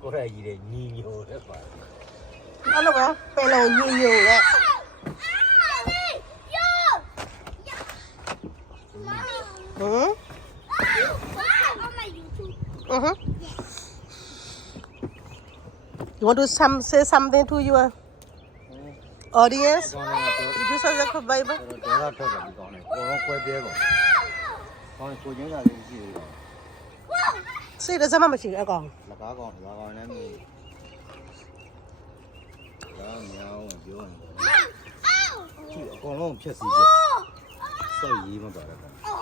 ကိုရကြီးတဲ့ညီညိုတဲ့ပါ အဲ့လိုပဲပယ်လုံးညူညူရဲ့ Yo! ဟမ် On my YouTube. Uh-huh. You want to some, say something to your audience? ကောင်းတယ်တော့ You say the Bible. စိတ်တစ်စက်မှမရှိဘူးအကောင်လကားကောင်လကားကောင်လည်းမင်းလာမြောင်းပြောရင်ကြည့်အကောင်လုံးဖြက်စီးကြဆောက်ရေးမပါတော့ဘူး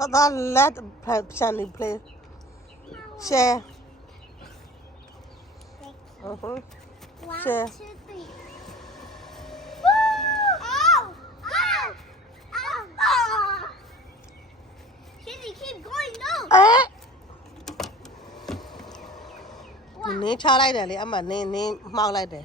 Father, let Shani play. Share. Uh-huh. Share. nên eh? cho đây để em mà nên nên mau lại để.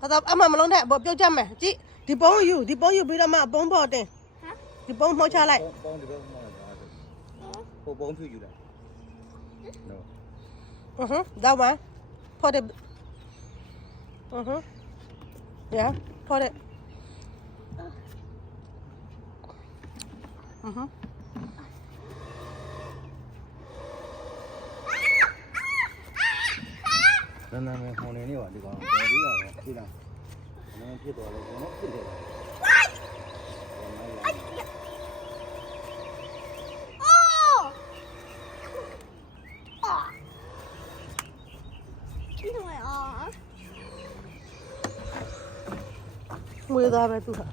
Tao tao mà mà luôn đấy bộ tiêu mày chị thì bố yêu thì bố yêu bây giờ mà bố bỏ đấy bông mau cho lại. Bông thì bông mau là bông thì อยู่ đấy đâu ừ hứ đâu mà. Thôi để ừ hứ. Dạ thôi để. Ừ hứ. Nên là mình không nên đi vào đi vào đi vào đi nào? Nên thì đó là nó cứ thế going off. Where that I do that.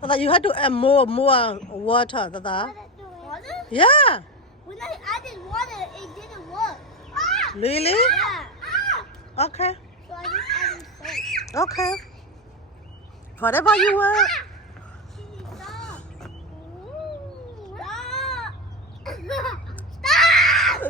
Tata, you had to add more more water, Tata. Water? Yeah. When I added water, it didn't work. Ah! Really? Yeah. Okay. So I just added salt. Okay. Whatever you want. Ah!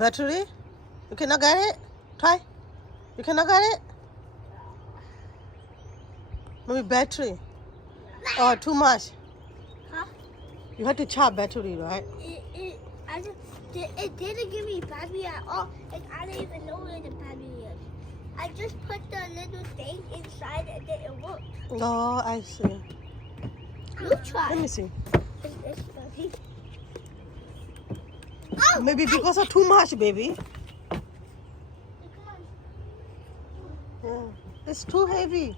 battery you cannot get it try you cannot get it maybe battery or oh, too much Huh? you have to charge battery right It, it, I just, it, didn't give me battery at all. Like, I didn't even know where the battery is. I just put the little thing inside and then it worked. oh I see You try. let me see It's- it's. Oh, maybe because of too much baby. Yeah. it's too heavy